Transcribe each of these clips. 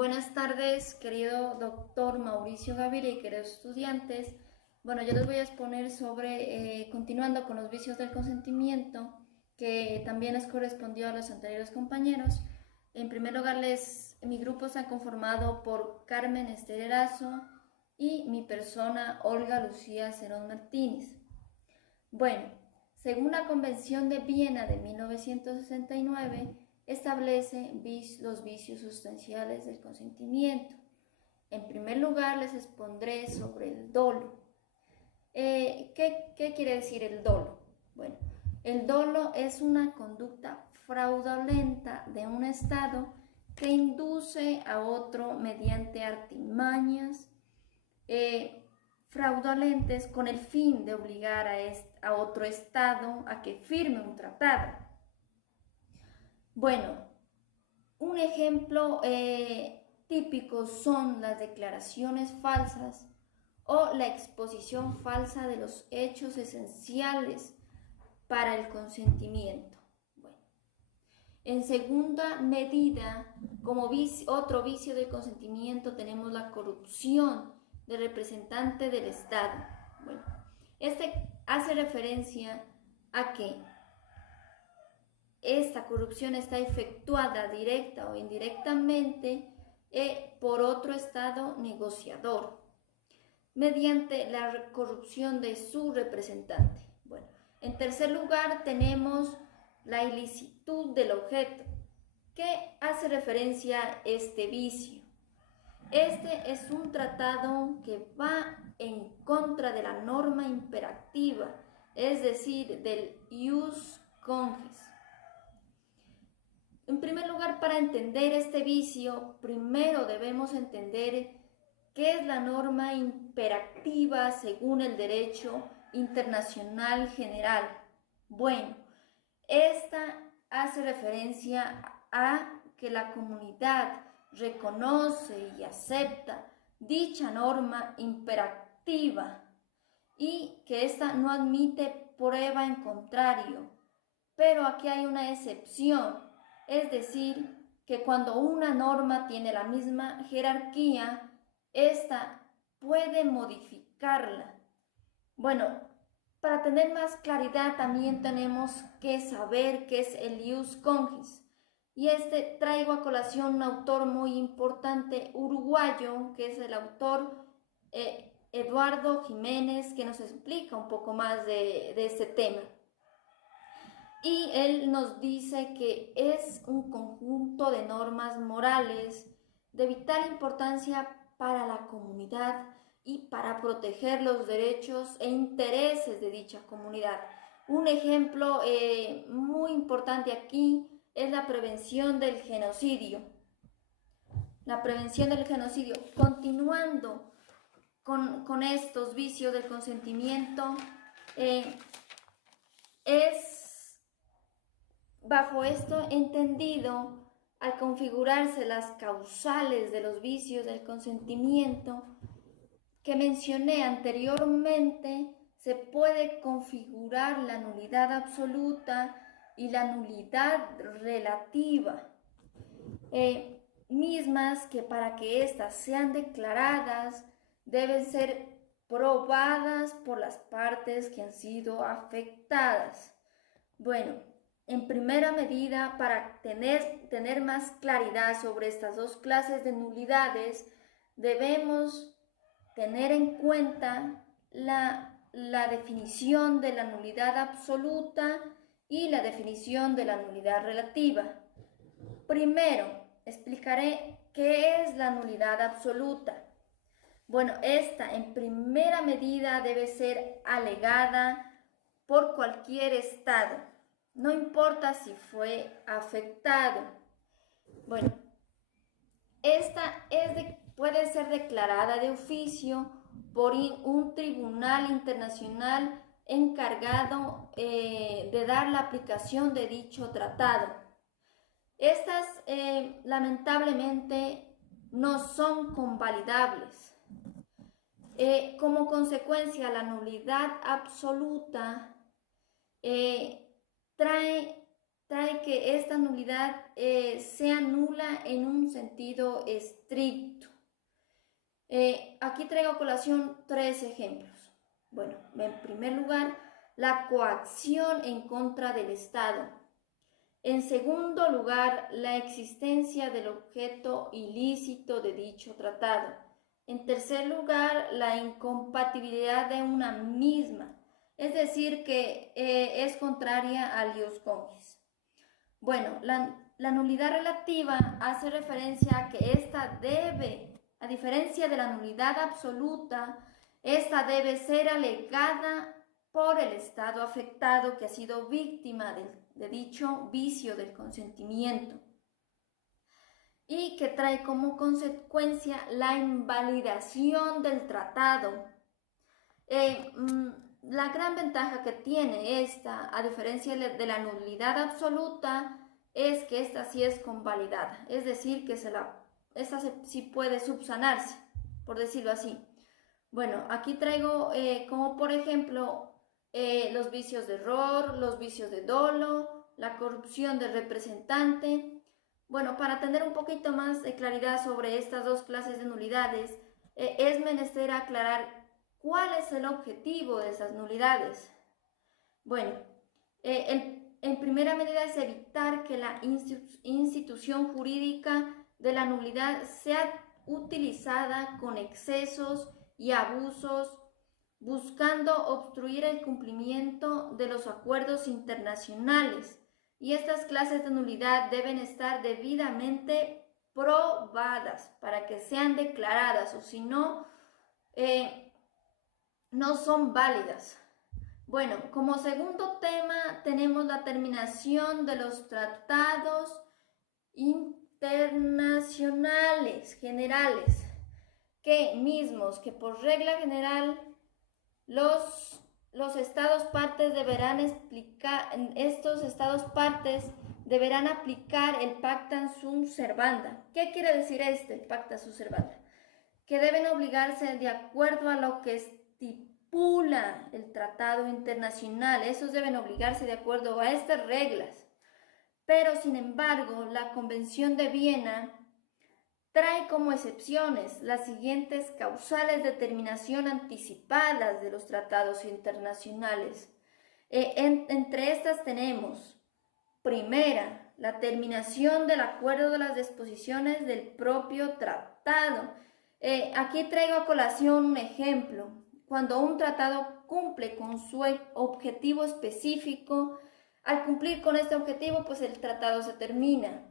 Buenas tardes, querido doctor Mauricio Gaviria y queridos estudiantes. Bueno, yo les voy a exponer sobre, continuando con los vicios del consentimiento, que también les correspondió a los anteriores compañeros. En primer lugar, mi grupo está conformado por Carmen Estererazo y mi persona, Olga Lucía Cerón Martínez. Bueno, según la Convención de Viena de 1969, establece los vicios sustanciales del consentimiento. En primer lugar, les expondré sobre el dolo. ¿Qué quiere decir el dolo? Bueno, el dolo es una conducta fraudulenta de un Estado que induce a otro mediante artimañas fraudulentes con el fin de obligar a otro Estado a que firme un tratado. Bueno, un ejemplo típico son las declaraciones falsas o la exposición falsa de los hechos esenciales para el consentimiento. Bueno, en segunda medida, como otro vicio del consentimiento, tenemos la corrupción del representante del Estado. Bueno, este hace referencia a que esta corrupción está efectuada directa o indirectamente por otro Estado negociador mediante la corrupción de su representante. Bueno, en tercer lugar tenemos la ilicitud del objeto. ¿Qué hace referencia a este vicio? Este es un tratado que va en contra de la norma imperativa, es decir, del ius cogens. En primer lugar, para entender este vicio, primero debemos entender qué es la norma imperativa según el derecho internacional general. Bueno, esta hace referencia a que la comunidad reconoce y acepta dicha norma imperativa y que ésta no admite prueba en contrario. Pero aquí hay una excepción, es decir, que cuando una norma tiene la misma jerarquía, esta puede modificarla. Bueno, para tener más claridad también tenemos que saber qué es el ius cogens. Y traigo a colación un autor muy importante uruguayo, que es el autor Eduardo Jiménez, que nos explica un poco más de este tema. Y él nos dice que es un conjunto de normas morales de vital importancia para la comunidad y para proteger los derechos e intereses de dicha comunidad. Un ejemplo muy importante aquí es la prevención del genocidio. La prevención del genocidio. Continuando con estos vicios del consentimiento, es bajo esto entendido, al configurarse las causales de los vicios del consentimiento que mencioné anteriormente, se puede configurar la nulidad absoluta y la nulidad relativa, mismas que para que éstas sean declaradas deben ser probadas por las partes que han sido afectadas. Bueno, en primera medida, para tener más claridad sobre estas dos clases de nulidades, debemos tener en cuenta la definición de la nulidad absoluta y la definición de la nulidad relativa. Primero, explicaré qué es la nulidad absoluta. Bueno, esta en primera medida debe ser alegada por cualquier Estado, no importa si fue afectado. Bueno, esta puede ser declarada de oficio por un tribunal internacional encargado de dar la aplicación de dicho tratado. Estas lamentablemente no son convalidables. Como consecuencia, la nulidad absoluta trae trae que esta nulidad sea nula en un sentido estricto. Aquí traigo a colación 3 ejemplos. Bueno, en primer lugar, la coacción en contra del Estado. En segundo lugar, la existencia del objeto ilícito de dicho tratado. En tercer lugar, la incompatibilidad de una misma, es decir, que es contraria al ius cognis. Bueno, la nulidad relativa hace referencia a que esta debe, a diferencia de la nulidad absoluta, esta debe ser alegada por el Estado afectado que ha sido víctima de dicho vicio del consentimiento y que trae como consecuencia la invalidación del tratado. La gran ventaja que tiene esta, a diferencia de la nulidad absoluta, es que esta sí es convalidada, es decir, que esta sí puede subsanarse, por decirlo así. Bueno, aquí traigo como por ejemplo los vicios de error, los vicios de dolo, la corrupción del representante. Bueno, para tener un poquito más de claridad sobre estas dos clases de nulidades, es menester aclarar cuál es el objetivo de esas nulidades. Bueno, en primera medida es evitar que la institución jurídica de la nulidad sea utilizada con excesos y abusos, buscando obstruir el cumplimiento de los acuerdos internacionales. Y estas clases de nulidad deben estar debidamente probadas para que sean declaradas, o si no, no son válidas. Bueno, como segundo tema tenemos la terminación de los tratados internacionales generales, que por regla general los estados partes deberán aplicar el pacta sunt servanda. ¿Qué quiere decir el pacta sunt servanda? Que deben obligarse de acuerdo a lo que estipula el tratado internacional. Esos deben obligarse de acuerdo a estas reglas. Pero, sin embargo, la Convención de Viena trae como excepciones las siguientes causales de terminación anticipadas de los tratados internacionales. Entre estas tenemos, primera, la terminación del acuerdo de las disposiciones del propio tratado. Aquí traigo a colación un ejemplo. Cuando un tratado cumple con su objetivo específico, al cumplir con este objetivo, pues el tratado se termina.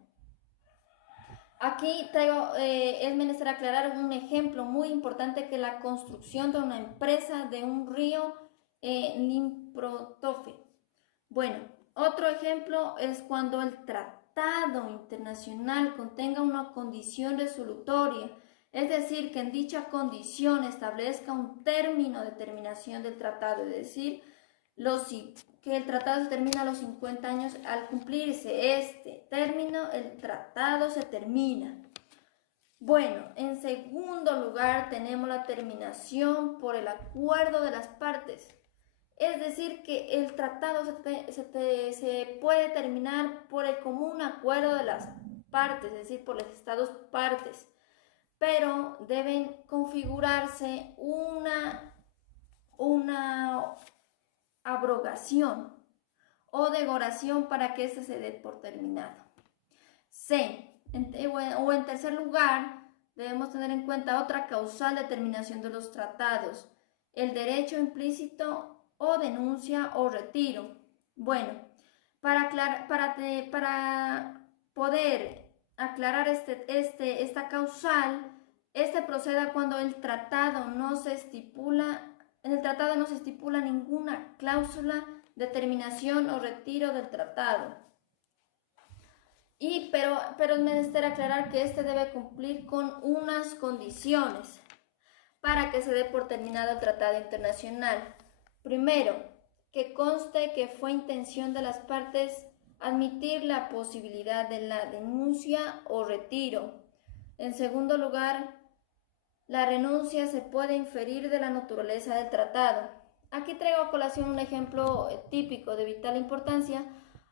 Aquí traigo, es menester aclarar un ejemplo muy importante, que es la construcción de una empresa de un río limítrofe. Bueno, otro ejemplo es cuando el tratado internacional contenga una condición resolutoria, es decir, que en dicha condición establezca un término de terminación del tratado, es decir, que el tratado se termina a los 50 años. Al cumplirse este término, el tratado se termina. Bueno, en segundo lugar tenemos la terminación por el acuerdo de las partes. Es decir, que el tratado se puede terminar por el común acuerdo de las partes, es decir, por los estados partes, pero deben configurarse una abrogación o derogación para que este se dé por terminado. En tercer lugar, debemos tener en cuenta otra causal de terminación de los tratados: el derecho implícito o denuncia o retiro. Bueno, para poder aclarar esta causal, procede cuando en el tratado no se estipula ninguna cláusula de terminación o retiro del tratado. Pero es menester aclarar que debe cumplir con unas condiciones para que se dé por terminado el tratado internacional. Primero, que conste que fue intención de las partes admitir la posibilidad de la denuncia o retiro. En segundo lugar, la renuncia se puede inferir de la naturaleza del tratado. Aquí traigo a colación un ejemplo típico de vital importancia.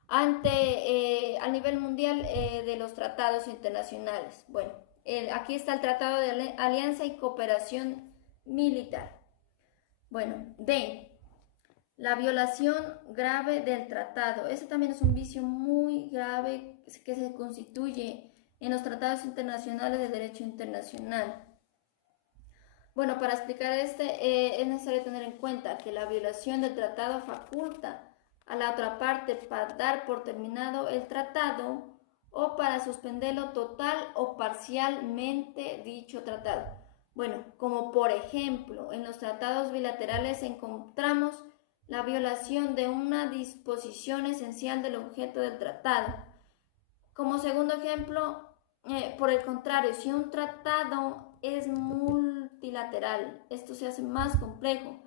al nivel mundial de los tratados internacionales. Bueno, aquí está el Tratado de Alianza y Cooperación Militar. Bueno, D. La violación grave del tratado. Ese también es un vicio muy grave que se constituye en los tratados internacionales de derecho internacional. Bueno, para explicar es necesario tener en cuenta que la violación del tratado faculta a la otra parte para dar por terminado el tratado o para suspenderlo total o parcialmente dicho tratado. Bueno, como por ejemplo, en los tratados bilaterales encontramos la violación de una disposición esencial del objeto del tratado. Como segundo ejemplo, por el contrario, si un tratado es multilateral, esto se hace más complejo,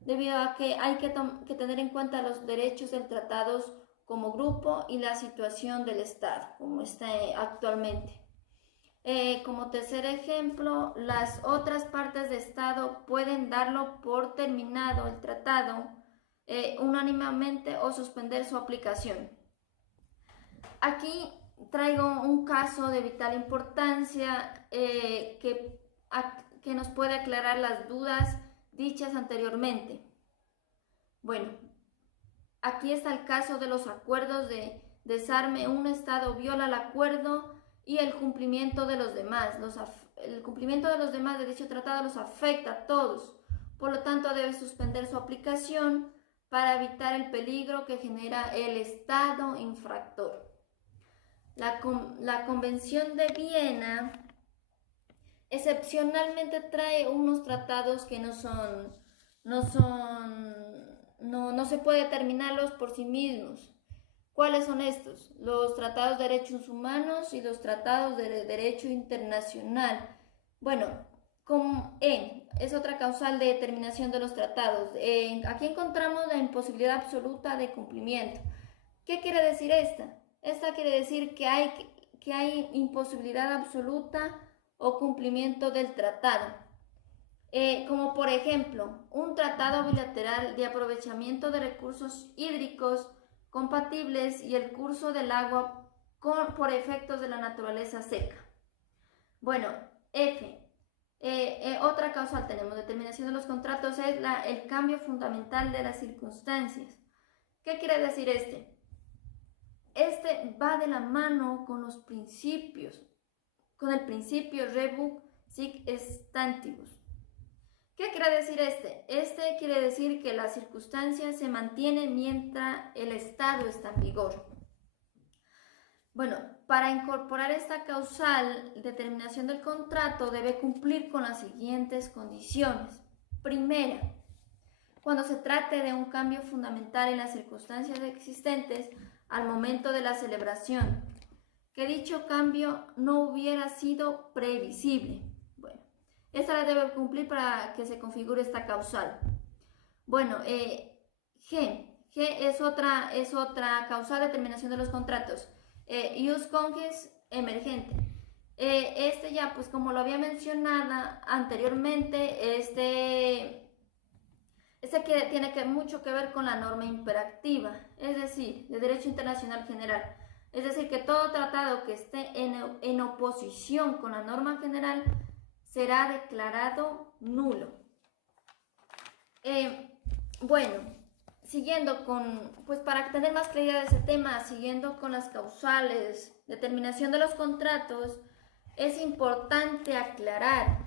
debido a que hay que tener en cuenta los derechos del tratado como grupo y la situación del Estado, como está actualmente. Como tercer ejemplo, las otras partes de Estado pueden darlo por terminado el tratado unánimemente o suspender su aplicación. Aquí traigo un caso de vital importancia que nos puede aclarar las dudas dichas anteriormente. Bueno, aquí está el caso de los acuerdos de desarme. Un Estado viola el acuerdo y el cumplimiento de los demás. El cumplimiento de los demás de dicho tratado los afecta a todos. Por lo tanto, debe suspender su aplicación para evitar el peligro que genera el Estado infractor. La Convención de Viena excepcionalmente trae unos tratados que no se puede determinarlos por sí mismos. ¿Cuáles son estos? Los tratados de derechos humanos y los tratados de derecho internacional. Bueno, es otra causal de determinación de los tratados. Aquí encontramos la imposibilidad absoluta de cumplimiento. ¿Qué quiere decir esta? Esta quiere decir que hay imposibilidad absoluta o cumplimiento del tratado. Como por ejemplo, un tratado bilateral de aprovechamiento de recursos hídricos compatibles y el curso del agua por efectos de la naturaleza seca. Bueno, F. Otra causal tenemos, determinación de los contratos, es el cambio fundamental de las circunstancias. ¿Qué quiere decir este? Este va de la mano con los principios, con el principio rebus sic stantibus. ¿Qué quiere decir este? Este quiere decir que las circunstancias se mantienen mientras el Estado está en vigor. Bueno, para incorporar esta causal, determinación del contrato debe cumplir con las siguientes condiciones. Primera, cuando se trate de un cambio fundamental en las circunstancias existentes al momento de la celebración, que dicho cambio no hubiera sido previsible. Bueno, esta la debe cumplir para que se configure esta causal. Bueno, G es otra causal de determinación de los contratos. Ius congens emergente. Este ya, pues como lo había mencionado anteriormente, que tiene mucho que ver con la norma imperativa, es decir, de derecho internacional general. Es decir, que todo tratado que esté en oposición con la norma general será declarado nulo. Bueno, siguiendo pues para tener más claridad de ese tema, siguiendo con las causales, determinación de los contratos, es importante aclarar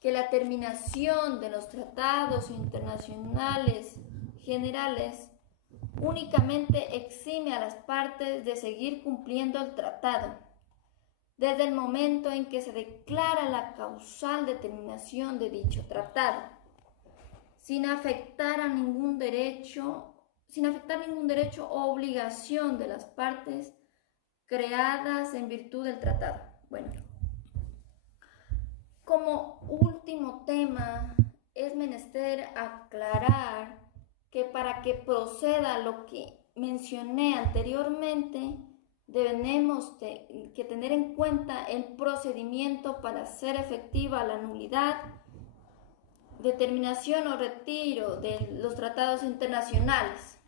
que la terminación de los tratados internacionales generales únicamente exime a las partes de seguir cumpliendo el tratado desde el momento en que se declara la causal determinación de dicho tratado, sin afectar ningún derecho o obligación de las partes creadas en virtud del tratado. Bueno, como último tema, es menester aclarar que para que proceda lo que mencioné anteriormente, debemos que tener en cuenta el procedimiento para hacer efectiva la nulidad, determinación o retiro de los tratados internacionales.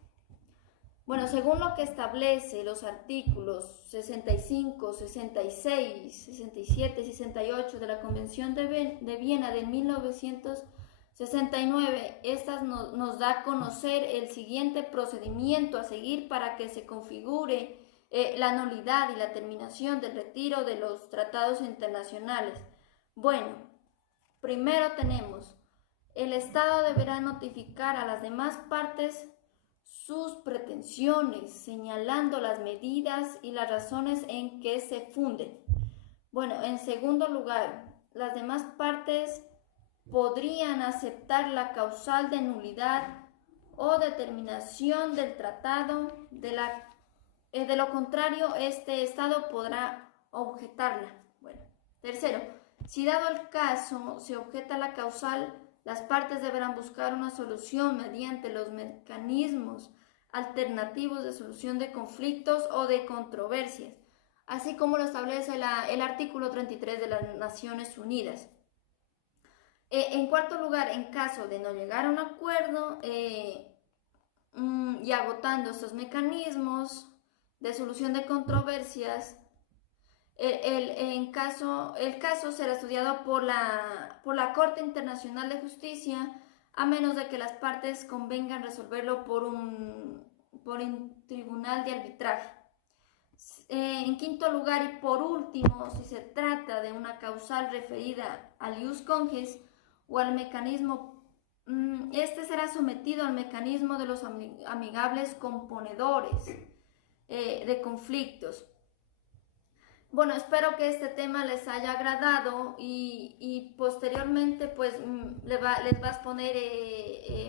Bueno, según lo que establece los artículos 65, 66, 67 y 68 de la Convención de Viena de 1969, esta nos da a conocer el siguiente procedimiento a seguir para que se configure la nulidad y la terminación del retiro de los tratados internacionales. Bueno, primero tenemos, el Estado deberá notificar a las demás partes sus pretensiones, señalando las medidas y las razones en que se funden. Bueno, en segundo lugar, las demás partes podrían aceptar la causal de nulidad o determinación del tratado, de lo contrario, este Estado podrá objetarla. Bueno, tercero, si dado el caso se objeta la causal, las partes deberán buscar una solución mediante los mecanismos alternativos de solución de conflictos o de controversias, así como lo establece el artículo 33 de las Naciones Unidas. En cuarto lugar, en caso de no llegar a un acuerdo y agotando estos mecanismos de solución de controversias, el caso será estudiado por la Corte Internacional de Justicia, a menos de que las partes convengan resolverlo por un tribunal de arbitraje. En quinto lugar y por último, si se trata de una causal referida al ius cogens o al mecanismo, este será sometido al mecanismo de los amigables componedores de conflictos. Bueno, espero que este tema les haya agradado y posteriormente pues les va a exponer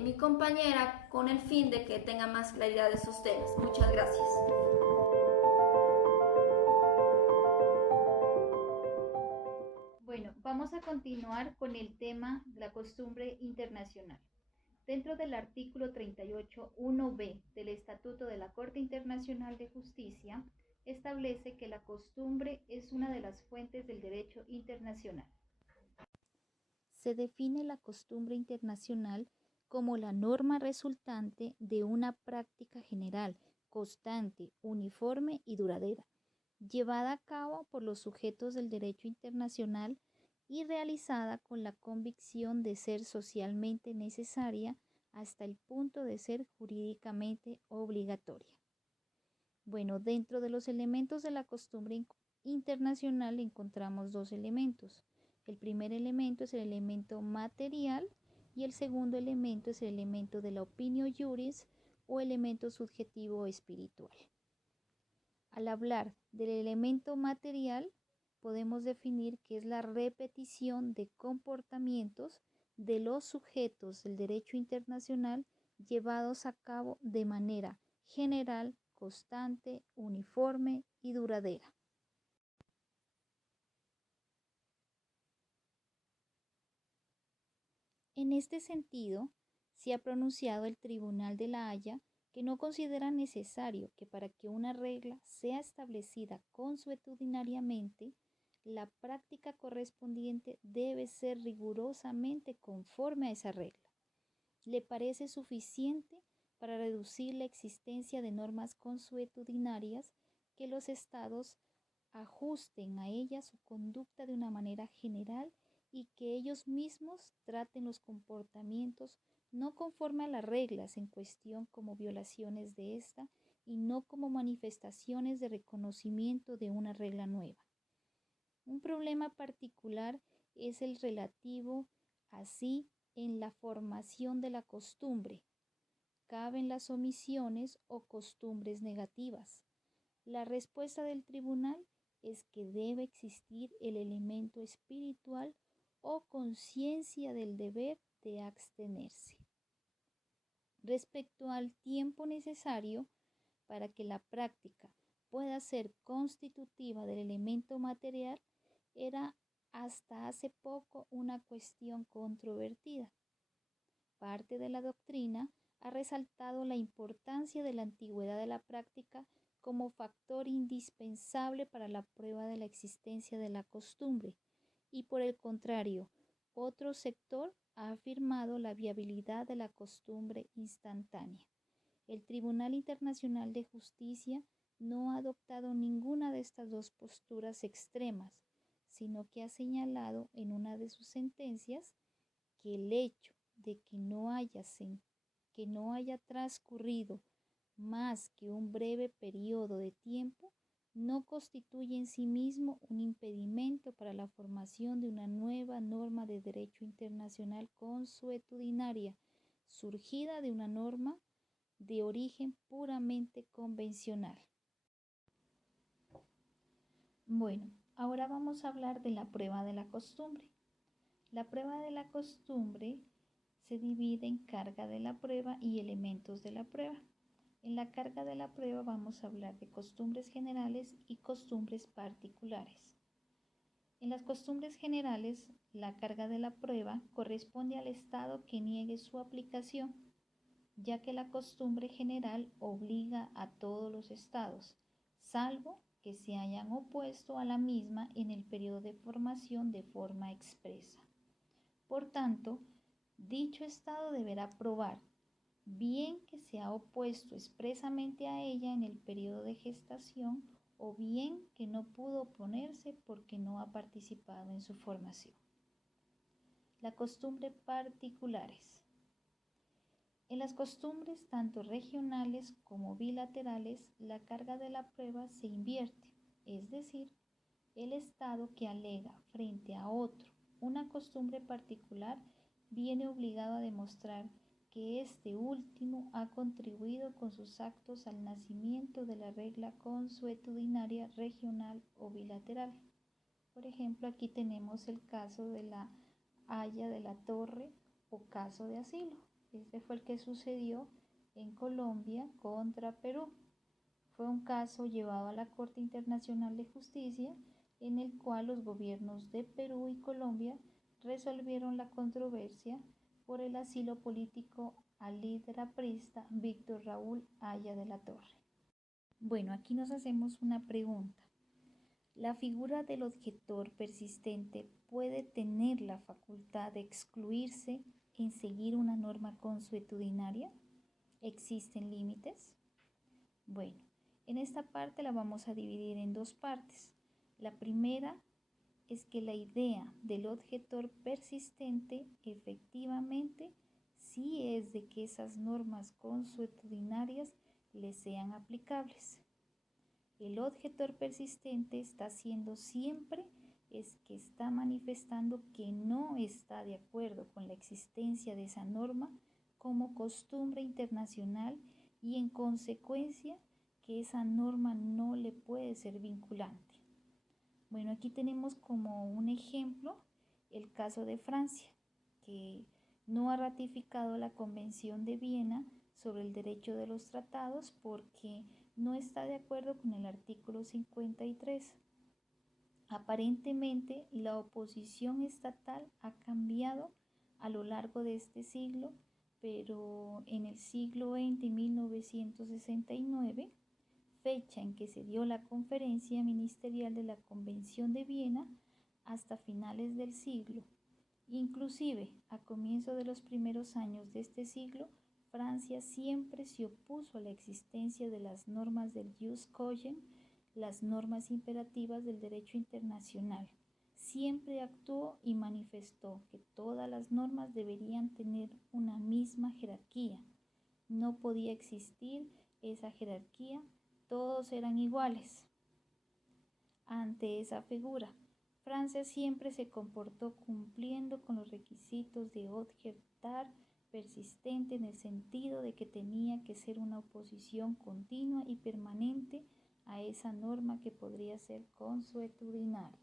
mi compañera con el fin de que tengan más claridad de esos temas. Muchas gracias. Bueno, vamos a continuar con el tema de la costumbre internacional. Dentro del artículo 38.1b del Estatuto de la Corte Internacional de Justicia, establece que la costumbre es una de las fuentes del derecho internacional. Se define la costumbre internacional como la norma resultante de una práctica general, constante, uniforme y duradera, llevada a cabo por los sujetos del derecho internacional y realizada con la convicción de ser socialmente necesaria hasta el punto de ser jurídicamente obligatoria. Bueno, dentro de los elementos de la costumbre internacional encontramos dos elementos. El primer elemento es el elemento material y el segundo elemento es el elemento de la opinio juris o elemento subjetivo espiritual. Al hablar del elemento material, podemos definir que es la repetición de comportamientos de los sujetos del derecho internacional llevados a cabo de manera general, constante, uniforme y duradera. En este sentido, se ha pronunciado el Tribunal de la Haya que no considera necesario que para que una regla sea establecida consuetudinariamente, la práctica correspondiente debe ser rigurosamente conforme a esa regla. Le parece suficiente para reducir la existencia de normas consuetudinarias que los estados ajusten a ella su conducta de una manera general y que ellos mismos traten los comportamientos no conforme a las reglas en cuestión como violaciones de esta y no como manifestaciones de reconocimiento de una regla nueva. Un problema particular es el relativo así en la formación de la costumbre. Caben las omisiones o costumbres negativas. La respuesta del tribunal es que debe existir el elemento espiritual o conciencia del deber de abstenerse. Respecto al tiempo necesario para que la práctica pueda ser constitutiva del elemento material, era hasta hace poco una cuestión controvertida. Parte de la doctrina ha resaltado la importancia de la antigüedad de la práctica como factor indispensable para la prueba de la existencia de la costumbre y por el contrario, otro sector ha afirmado la viabilidad de la costumbre instantánea. El Tribunal Internacional de Justicia no ha adoptado ninguna de estas dos posturas extremas, sino que ha señalado en una de sus sentencias que el hecho de que no haya transcurrido más que un breve periodo de tiempo no constituye en sí mismo un impedimento para la formación de una nueva norma de derecho internacional consuetudinaria, surgida de una norma de origen puramente convencional. Bueno, ahora vamos a hablar de la prueba de la costumbre. La prueba de la costumbre se divide en carga de la prueba y elementos de la prueba. En la carga de la prueba vamos a hablar de costumbres generales y costumbres particulares. En las costumbres generales, la carga de la prueba corresponde al Estado que niegue su aplicación, ya que la costumbre general obliga a todos los estados, salvo que se hayan opuesto a la misma en el periodo de formación de forma expresa. Por tanto, dicho estado deberá probar bien que se ha opuesto expresamente a ella en el periodo de gestación o bien que no pudo oponerse porque no ha participado en su formación. La costumbre particulares. En las costumbres tanto regionales como bilaterales, la carga de la prueba se invierte, es decir, el Estado que alega frente a otro una costumbre particular viene obligado a demostrar que este último ha contribuido con sus actos al nacimiento de la regla consuetudinaria regional o bilateral. Por ejemplo, aquí tenemos el caso de la Haya de la Torre o caso de asilo. Este fue el que sucedió en Colombia contra Perú. Fue un caso llevado a la Corte Internacional de Justicia en el cual los gobiernos de Perú y Colombia resolvieron la controversia por el asilo político al líder aprista Víctor Raúl Haya de la Torre. Bueno, aquí nos hacemos una pregunta. ¿La figura del objetor persistente puede tener la facultad de excluirse en seguir una norma consuetudinaria? ¿Existen límites? Bueno, en esta parte la vamos a dividir en dos partes. La primera es que la idea del objetor persistente efectivamente sí es de que esas normas consuetudinarias le sean aplicables. El objetor persistente está haciendo siempre es que está manifestando que no está de acuerdo con la existencia de esa norma como costumbre internacional y en consecuencia que esa norma no le puede ser vinculante. Bueno, aquí tenemos como un ejemplo el caso de Francia, que no ha ratificado la Convención de Viena sobre el derecho de los tratados porque no está de acuerdo con el artículo 53. Aparentemente, la oposición estatal ha cambiado a lo largo de este siglo, pero en el siglo XX, 1969, fecha en que se dio la conferencia ministerial de la Convención de Viena, hasta finales del siglo. Inclusive, a comienzo de los primeros años de este siglo, Francia siempre se opuso a la existencia de las normas del jus cogens, las normas imperativas del derecho internacional. Siempre actuó y manifestó que todas las normas deberían tener una misma jerarquía. No podía existir esa jerarquía, todos eran iguales. Ante esa figura, Francia siempre se comportó cumpliendo con los requisitos de objetar persistente en el sentido de que tenía que ser una oposición continua y permanente a esa norma que podría ser consuetudinaria.